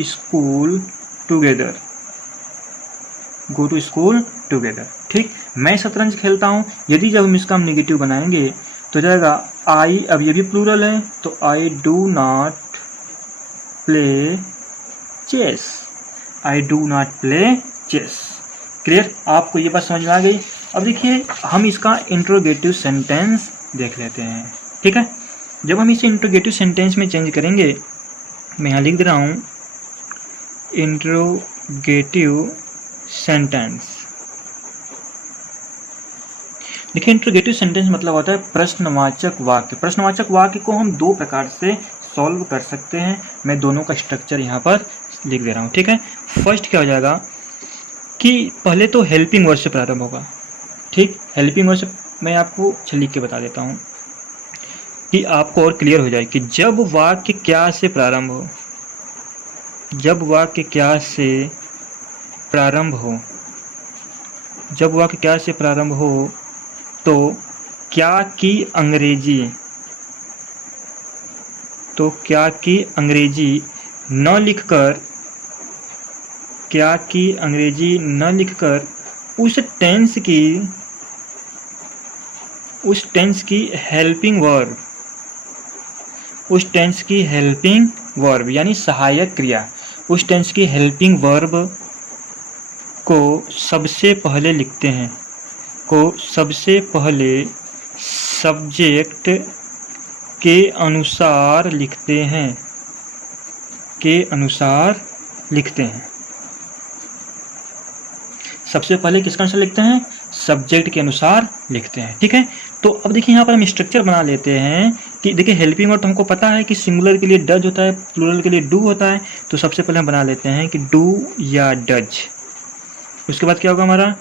school together, go to school together. ठीक, मैं शतरंज खेलता हूं, यदि जब हम इसका हम निगेटिव बनाएंगे तो जाएगा आई, अब ये भी प्लूरल है, तो I do not play chess, I do not play chess. Clear, आपको ये बात समझ में आ गई। अब देखिए हम इसका इंट्रोगेटिव सेंटेंस देख लेते हैं। ठीक है, जब हम इसे इंट्रोगेटिव सेंटेंस में चेंज करेंगे, मैं यहाँ लिख दे रहा हूँ इंट्रोगेटिव सेंटेंस। देखिए इंट्रोगेटिव सेंटेंस मतलब होता है प्रश्नवाचक वाक्य। प्रश्नवाचक वाक्य को हम दो प्रकार से सॉल्व कर सकते हैं, मैं दोनों का स्ट्रक्चर यहाँ पर लिख दे रहा हूँ। ठीक है, फर्स्ट क्या हो जाएगा कि पहले तो हेल्पिंग वर्ड से प्रारंभ होगा। ठीक, हेल्पिंग वर्ड से मैं आपको लिख के बता देता हूँ कि आपको और क्लियर हो जाए कि जब वाक्य क्या से प्रारंभ हो, जब वाक्य क्या से प्रारंभ हो, जब वाक्य क्या से प्रारंभ हो, तो क्या की अंग्रेजी, तो क्या की अंग्रेजी न लिखकर, क्या की अंग्रेजी न लिखकर उस टेंस की हेल्पिंग वर्ब, उस टेंस की हेल्पिंग वर्ब यानी सहायक क्रिया, उस टेंस की हेल्पिंग वर्ब को सबसे पहले लिखते हैं, को सबसे पहले सब्जेक्ट के अनुसार लिखते हैं, के अनुसार लिखते हैं। सबसे पहले किसके अनुसार लिखते हैं, सब्जेक्ट के अनुसार लिखते हैं। ठीक है, तो अब देखिए यहाँ पर हम स्ट्रक्चर बना लेते हैं कि देखिए हेल्पिंग वर्ड तो हमको पता है कि सिंगुलर के लिए डज होता है, प्लूरल के लिए डू होता है, तो सबसे पहले हम बना लेते हैं कि डू या डज। उसके बाद क्या होगा, हमारा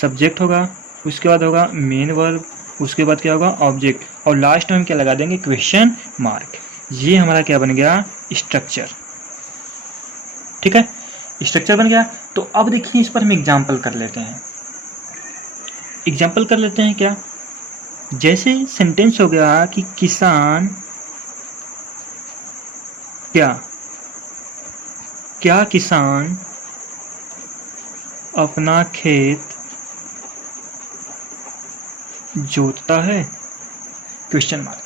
सब्जेक्ट होगा, उसके बाद होगा मेन वर्ब, उसके बाद क्या होगा ऑब्जेक्ट, और लास्ट में हम क्या लगा देंगे, क्वेश्चन मार्क। ये हमारा क्या बन गया, स्ट्रक्चर। ठीक है, स्ट्रक्चर बन गया। तो अब देखिए इस पर हम एग्जाम्पल कर लेते हैं, एग्जाम्पल कर लेते हैं क्या, जैसे सेंटेंस हो गया कि किसान क्या किसान अपना खेत जोतता है, क्वेश्चन मार्क।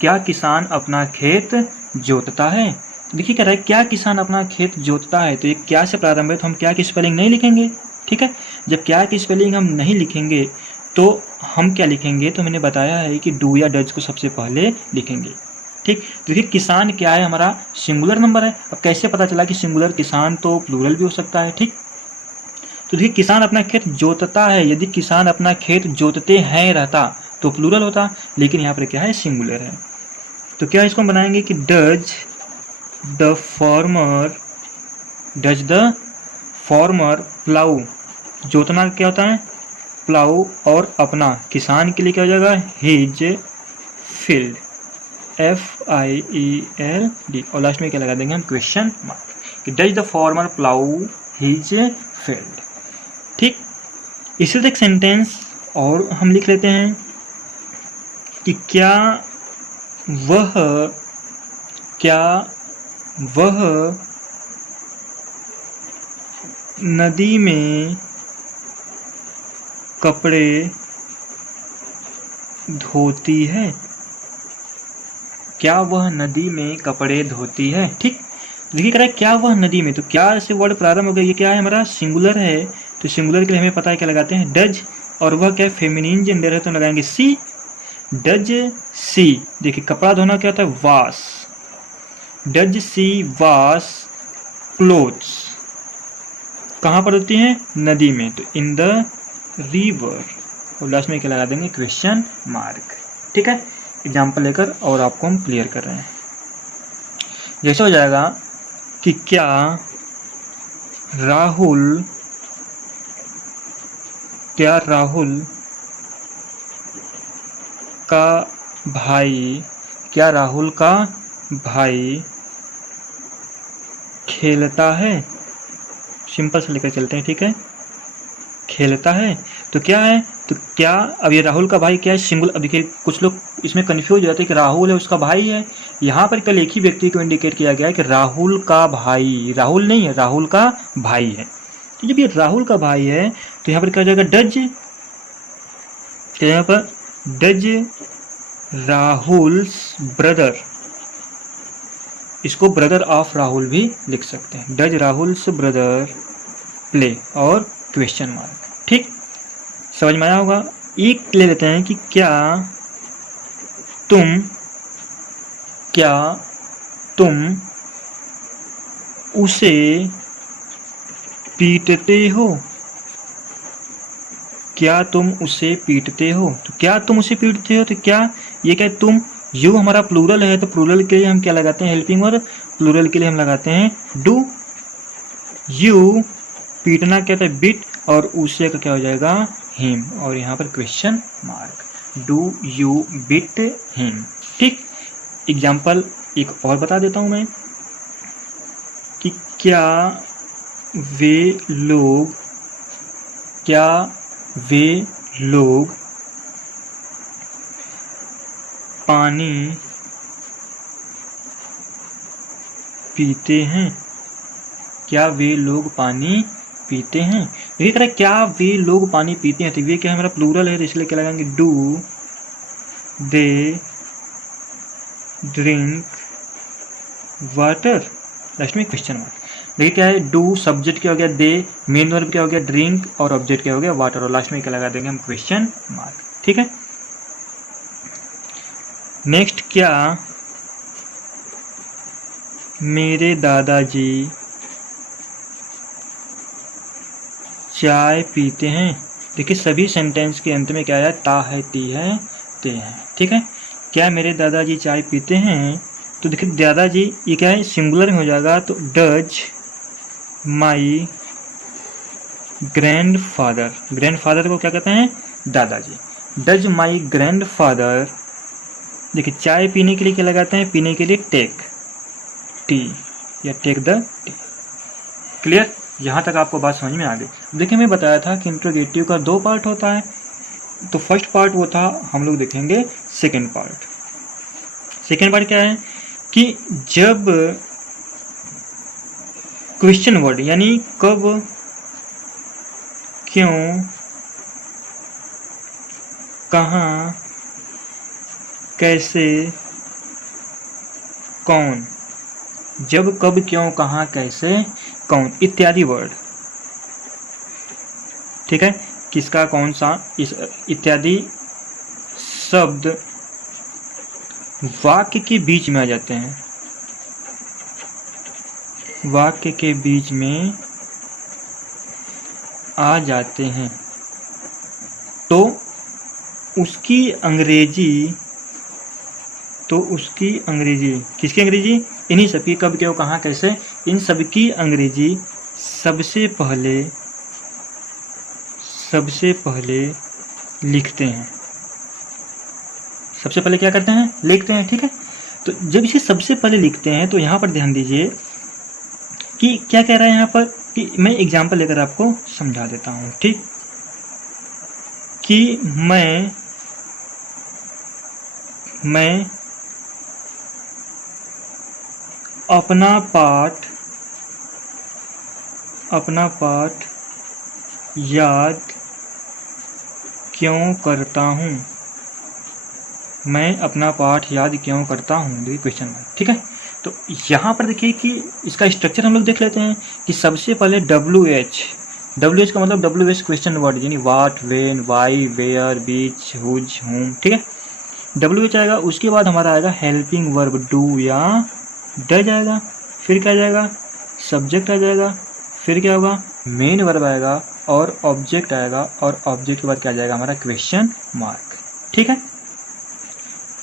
क्या किसान अपना खेत जोतता है, तो देखिए कह रहा है क्या किसान अपना खेत जोतता है, तो ये क्या से प्रारंभ है, तो हम क्या की स्पेलिंग नहीं लिखेंगे। ठीक है, जब क्या की स्पेलिंग हम नहीं लिखेंगे तो हम क्या लिखेंगे, तो मैंने बताया है कि डू या डज को सबसे पहले लिखेंगे। ठीक, तो देखिए किसान क्या है, हमारा सिंगुलर नंबर है। अब कैसे पता चला कि सिंगुलर, किसान तो प्लूरल भी हो सकता है। ठीक, तो देखिए किसान अपना खेत जोतता है, यदि किसान अपना खेत जोतते हैं रहता तो प्लूरल होता, लेकिन यहाँ पर क्या है, सिंगुलर है। तो क्या इसको हम बनाएंगे कि डज द फॉर्मर प्लाऊ, जोतना क्या होता है, प्लाऊ, और अपना किसान के लिए क्या हो जाएगा, हिज फील्ड, FIELD, और लास्ट में क्या लगा देंगे हम, क्वेश्चन मार्क, कि does the former plough his field. ठीक, इसी तरह एक सेंटेंस और हम लिख लेते हैं कि क्या वह नदी में कपड़े धोती है? क्या वह नदी में कपड़े धोती है? ठीक, देखिए कह रहा है क्या वह नदी में, तो क्या से वर्ड प्रारंभ हो गया, ये क्या है हमारा सिंगुलर है, तो सिंगुलर के लिए हमें पता है क्या लगाते हैं डज, और वह क्या फेमिनिन जेंडर है तो लगाएंगे सी, डज सी। देखिए कपड़ा धोना क्या होता है wash, does she wash clothes, कहाँ पर होती हैं नदी में, तो इन द रिवर, और लास्ट में क्या लगा देंगे क्वेश्चन मार्क। ठीक है, एग्जाम्पल लेकर और आपको हम क्लियर कर रहे हैं। जैसे हो जाएगा कि क्या राहुल का भाई, क्या राहुल का भाई खेलता है? सिंपल से लेकर चलते हैं, ठीक है, खेलता है तो क्या है, तो क्या अब ये राहुल का भाई क्या है सिंगुलर। अब देखिए कुछ लोग इसमें कंफ्यूज हो जाते हैं कि राहुल है उसका भाई है, यहाँ पर कल एक ही व्यक्ति को इंडिकेट किया गया है कि राहुल का भाई, राहुल नहीं है राहुल का भाई है। तो जब ये राहुल का भाई है तो यहाँ पर क्या हो जाएगा डज, क्या यहाँ पर डज राहुल्स ब्रदर, इसको ब्रदर ऑफ राहुल भी लिख सकते हैं, डज राहुल्स ब्रदर प्ले और क्वेश्चन मार्क। ठीक, समझ में आया होगा। एक ले लेते हैं कि क्या तुम उसे पीटते हो? क्या तुम उसे पीटते हो, तो क्या तुम उसे पीटते हो, तो क्या ये क्या तुम, यू हमारा प्लूरल है तो प्लूरल के लिए हम क्या लगाते हैं हेल्पिंग वर्ब, प्लूरल के लिए हम लगाते हैं डू, यू पीटना क्या था बिट, और उसे का क्या हो जाएगा हिम, और यहाँ पर question mark, do you bit him. ठीक, एग्जाम्पल एक और बता देता हूं मैं कि क्या वे लोग पानी पीते हैं? क्या वे लोग पानी पीते हैं? इसी तरह क्या वे लोग पानी पीते हैं, तो वे क्या है हमारा प्लूरल है तो इसलिए क्या लगाएंगे do they drink water, last में क्वेश्चन मार्क। देखिए क्या है डू सब्जेक्ट क्या हो गया दे, मेन वर्ब क्या हो गया ड्रिंक, और ऑब्जेक्ट क्या हो गया वाटर, और लास्ट में क्या लगा देंगे हम क्वेश्चन मार्क। ठीक है, नेक्स्ट, क्या मेरे दादाजी चाय पीते हैं? देखिए सभी सेंटेंस के अंत में क्या आया ता है ती है ते हैं। ठीक है, क्या मेरे दादाजी चाय पीते हैं, तो देखिए दादाजी ये क्या है सिंगुलर में हो जाएगा, तो डज माई ग्रैंडफादर, ग्रैंडफादर को क्या कहते हैं दादाजी, डज माई ग्रैंडफादर, देखिए चाय पीने के लिए क्या लगाते हैं, पीने के लिए टेक टी या टेक द टी। क्लियर, यहाँ तक आपको बात समझ में आ गई। देखिए मैं बताया था कि इंट्रोगेटिव का 2 पार्ट होता है, तो फर्स्ट पार्ट वो था, हम लोग देखेंगे सेकेंड पार्ट। सेकेंड पार्ट क्या है कि जब क्वेश्चन वर्ड यानी कब, क्यों, कहाँ, कैसे, कौन, जब कब क्यों कहाँ कैसे कौन इत्यादि वर्ड, ठीक है, किसका कौन सा इस इत्यादि शब्द वाक्य के बीच में आ जाते हैं, वाक्य के बीच में आ जाते हैं, तो उसकी अंग्रेजी किसकी अंग्रेजी, इन्हीं सबकी कब क्यों कहाँ कैसे इन सबकी अंग्रेजी सबसे पहले लिखते हैं, सबसे पहले क्या करते हैं लिखते हैं। ठीक है, तो जब इसे सबसे पहले लिखते हैं तो यहाँ पर ध्यान दीजिए कि क्या कह रहा है यहाँ पर, कि मैं एग्जाम्पल लेकर आपको समझा देता हूँ। ठीक, कि मैं अपना पाठ याद क्यों करता हूँ, मैं अपना पाठ याद क्यों करता हूँ, देखिए क्वेश्चन मार्क, ठीक है। तो यहाँ पर देखिए कि इसका स्ट्रक्चर हम लोग देख लेते हैं कि सबसे पहले WH का मतलब WH क्वेश्चन वर्ड, यानी what, when, why, where, which, whose, whom, ठीक है। WH आएगा, उसके बाद हमारा आएगा हेल्पिंग वर्ब डू या डज आएगा, फिर क्या आ जाएगा, सब्जेक्ट आ जाएगा, फिर क्या होगा, मेन वर्ब आएगा और ऑब्जेक्ट आएगा, और ऑब्जेक्ट के बाद क्या आ जाएगा हमारा क्वेश्चन मार्क, ठीक है।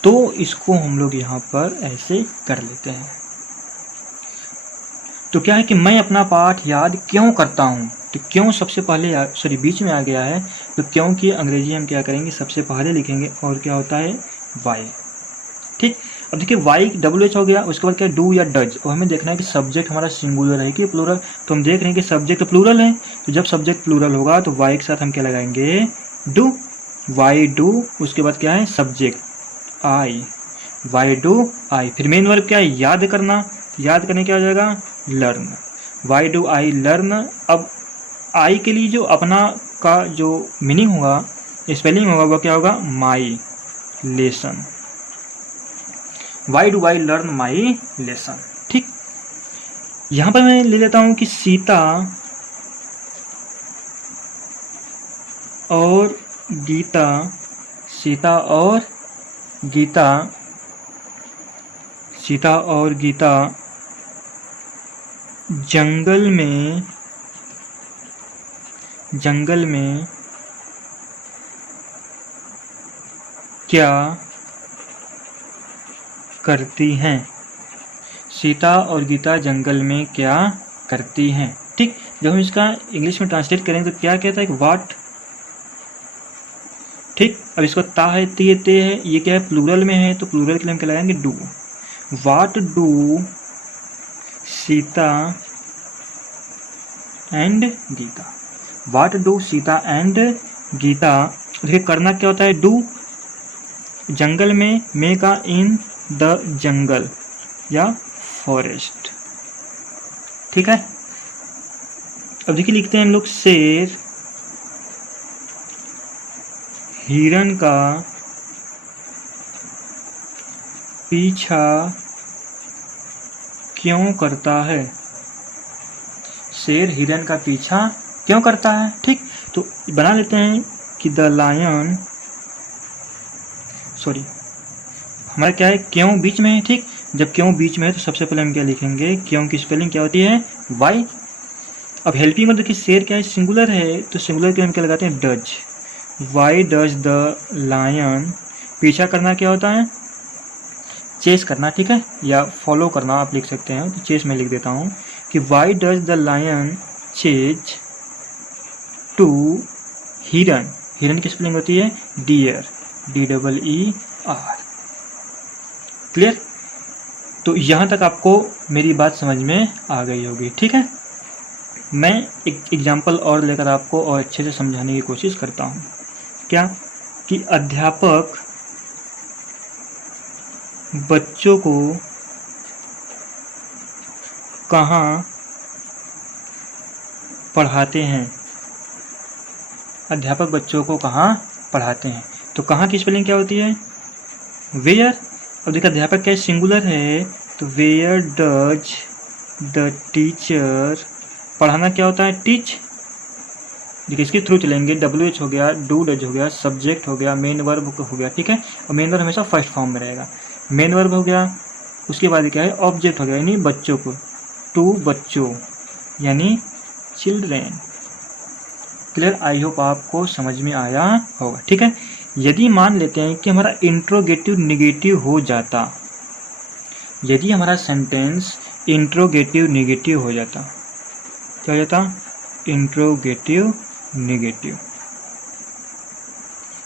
तो इसको हम लोग यहाँ पर ऐसे कर लेते हैं। तो क्या है कि मैं अपना पाठ याद क्यों करता हूँ, तो क्यों सबसे पहले बीच में आ गया है, तो क्यों की अंग्रेजी हम क्या करेंगे, सबसे पहले लिखेंगे, और क्या होता है वाई, ठीक। अब देखिए वाई WH हो गया, उसके बाद क्या डू या डज, और हमें देखना है कि सब्जेक्ट हमारा सिंगुलर है कि प्लूरल। तो हम देख रहे हैं कि सब्जेक्ट प्लूरल है, तो जब सब्जेक्ट प्लूरल होगा तो वाई के साथ हम क्या लगाएंगे, डू, वाई डू, उसके बाद क्या है subject I, why do I, फिर मेन वर्ब क्या है याद करना, याद करने क्या हो जाएगा learn, why do I learn. अब आई के लिए जो अपना का जो मीनिंग होगा, स्पेलिंग होगा, वो क्या होगा माई lesson, why do I learn my lesson, ठीक। यहां पर मैं ले लेता हूं कि सीता और गीता, सीता और गीता, सीता और गीता जंगल में क्या करती हैं, सीता और गीता जंगल में क्या करती हैं, ठीक। जब हम इसका इंग्लिश में ट्रांसलेट करेंगे तो क्या कहता है कि वाट, ठीक। अब इसको ता है, ते है, ये क्या है प्लूरल में है, तो प्लूरल के लिए हम क्या लगाएंगे do, what do Sita and Gita, what do Sita and Gita. देखिए करना क्या होता है डू, जंगल में का इन द जंगल या फॉरेस्ट, ठीक है। अब देखिए लिखते हैं हम लोग शेर हिरन का पीछा क्यों करता है, शेर हिरन का पीछा क्यों करता है, ठीक। तो बना लेते हैं कि द लायन, सॉरी हमारा क्या है क्यों बीच में है, ठीक। जब क्यों बीच में है तो सबसे पहले हम क्या लिखेंगे, क्यों की स्पेलिंग क्या होती है वाई। अब हेल्पिंग में देखिए शेर क्या है सिंगुलर है, तो सिंगुलर के हम क्या लगाते हैं does, why does the lion, पीछा करना क्या होता है चेस करना, ठीक है, या फॉलो करना आप लिख सकते हैं, तो चेस में लिख देता हूँ कि why does the lion chase to हिरन, हिरन की स्पेलिंग होती है डियर, DEER, क्लियर। तो यहाँ तक आपको मेरी बात समझ में आ गई होगी, ठीक है। मैं एक एग्जाम्पल और लेकर आपको और अच्छे से समझाने की कोशिश करता हूँ, क्या कि अध्यापक बच्चों को कहाँ पढ़ाते हैं, अध्यापक बच्चों को कहाँ पढ़ाते हैं, तो कहाँ की स्पेलिंग क्या होती है वेयर। अब देखिए अध्यापक क्या सिंगुलर है, तो वेयर डज द टीचर, पढ़ाना क्या होता है टीच, देखिए इसके थ्रू चलेंगे, WH हो गया, डू डज हो गया, सब्जेक्ट हो गया, मेन वर्ब हो गया, ठीक है। और मेन वर्ब हमेशा फर्स्ट फॉर्म में रहेगा, मेन वर्ब हो गया, उसके बाद क्या है ऑब्जेक्ट हो गया, यानी बच्चों को, टू बच्चों यानी चिल्ड्रेन, क्लियर। आई होप आपको समझ में आया होगा, ठीक है। यदि मान लेते हैं कि हमारा इंट्रोगेटिव निगेटिव हो जाता, यदि हमारा सेंटेंस इंट्रोगेटिव निगेटिव हो जाता, क्या हो जाता इंट्रोगेटिव निगेटिव,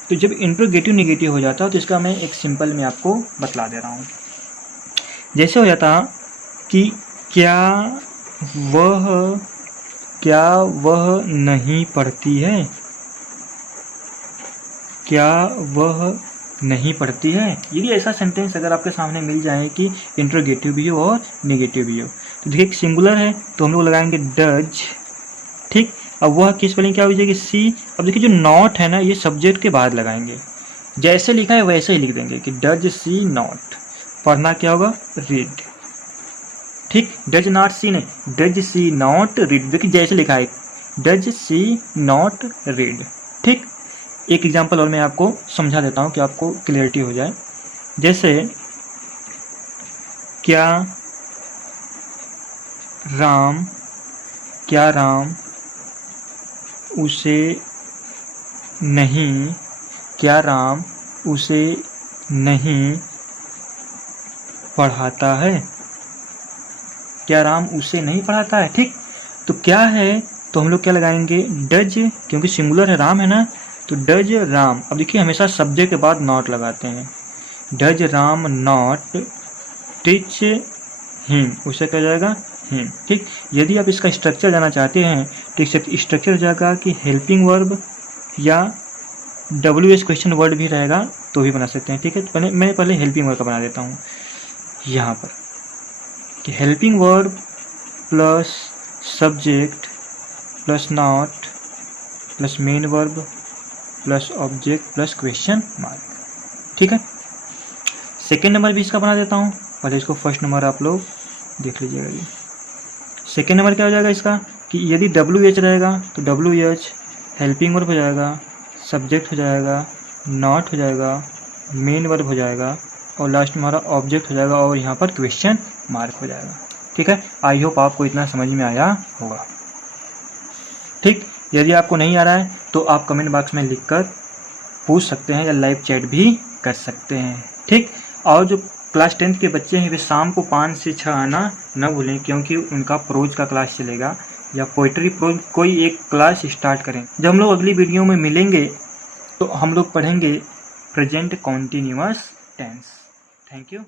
तो जब इंट्रोगेटिव निगेटिव हो जाता तो इसका मैं एक सिंपल में आपको बतला दे रहा हूँ। जैसे हो जाता कि क्या वह नहीं पढ़ती है, क्या वह नहीं पढ़ती है। यदि ऐसा सेंटेंस अगर आपके सामने मिल जाए कि इंट्रोगेटिव भी हो और निगेटिव भी हो, तो देखिए सिंगुलर है तो हम लोग लगाएंगे डज, ठीक। अब वह की स्पेलिंग क्या हो जाएगी सी। अब देखिए जो नॉट है ना, ये सब्जेक्ट के बाद लगाएंगे, जैसे लिखा है वैसे ही लिख देंगे कि डज सी नॉट, पढ़ना क्या होगा, रीड। ठीक, डज नॉट सी नहीं, डज सी नॉट रीड, देखिए जैसे लिखा है डज सी नॉट रीड। ठीक, एक एग्जांपल और मैं आपको समझा देता हूँ कि आपको क्लियरिटी हो जाए। जैसे क्या राम उसे नहीं, क्या राम उसे नहीं पढ़ाता है, क्या राम उसे नहीं पढ़ाता है। ठीक, तो क्या है, तो हम लोग क्या लगाएंगे, डज, क्योंकि सिंगुलर है, राम है ना, तो डज राम। अब देखिए हमेशा सब्जेक्ट के बाद नॉट लगाते हैं, does Ram not teach him, उससे क्या जाएगा, हिम। ठीक, यदि आप इसका स्ट्रक्चर जाना चाहते हैं तो स्ट्रक्चर हो जाएगा कि हेल्पिंग वर्ब या WH क्वेश्चन वर्ड भी रहेगा तो भी बना सकते हैं। ठीक है, तो पहले हेल्पिंग वर्ब का बना देता हूँ यहाँ पर कि helping verb plus subject plus not plus main verb plus object plus question mark. ठीक है, सेकेंड नंबर भी इसका बना देता हूँ, पहले इसको फर्स्ट नंबर आप लोग देख लीजिएगा। ये सेकेंड नंबर क्या हो जाएगा इसका कि यदि WH रहेगा तो WH हेल्पिंग वर्ब हो जाएगा, सब्जेक्ट हो जाएगा, नॉट हो जाएगा, मेन वर्ब हो जाएगा और लास्ट में हमारा ऑब्जेक्ट हो जाएगा और यहाँ पर क्वेश्चन मार्क हो जाएगा। ठीक है, आई होप आपको इतना समझ में आया होगा। ठीक, यदि आपको नहीं आ रहा है तो आप कमेंट बॉक्स में लिखकर पूछ सकते हैं या लाइव चैट भी कर सकते हैं। ठीक, और जो क्लास 10th के बच्चे हैं वे शाम को 5 से 6 आना न भूलें, क्योंकि उनका प्रोज का क्लास चलेगा या पोइट्री प्रोज कोई एक क्लास स्टार्ट करें। जब हम लोग अगली वीडियो में मिलेंगे तो हम लोग पढ़ेंगे present continuous tense. Thank you.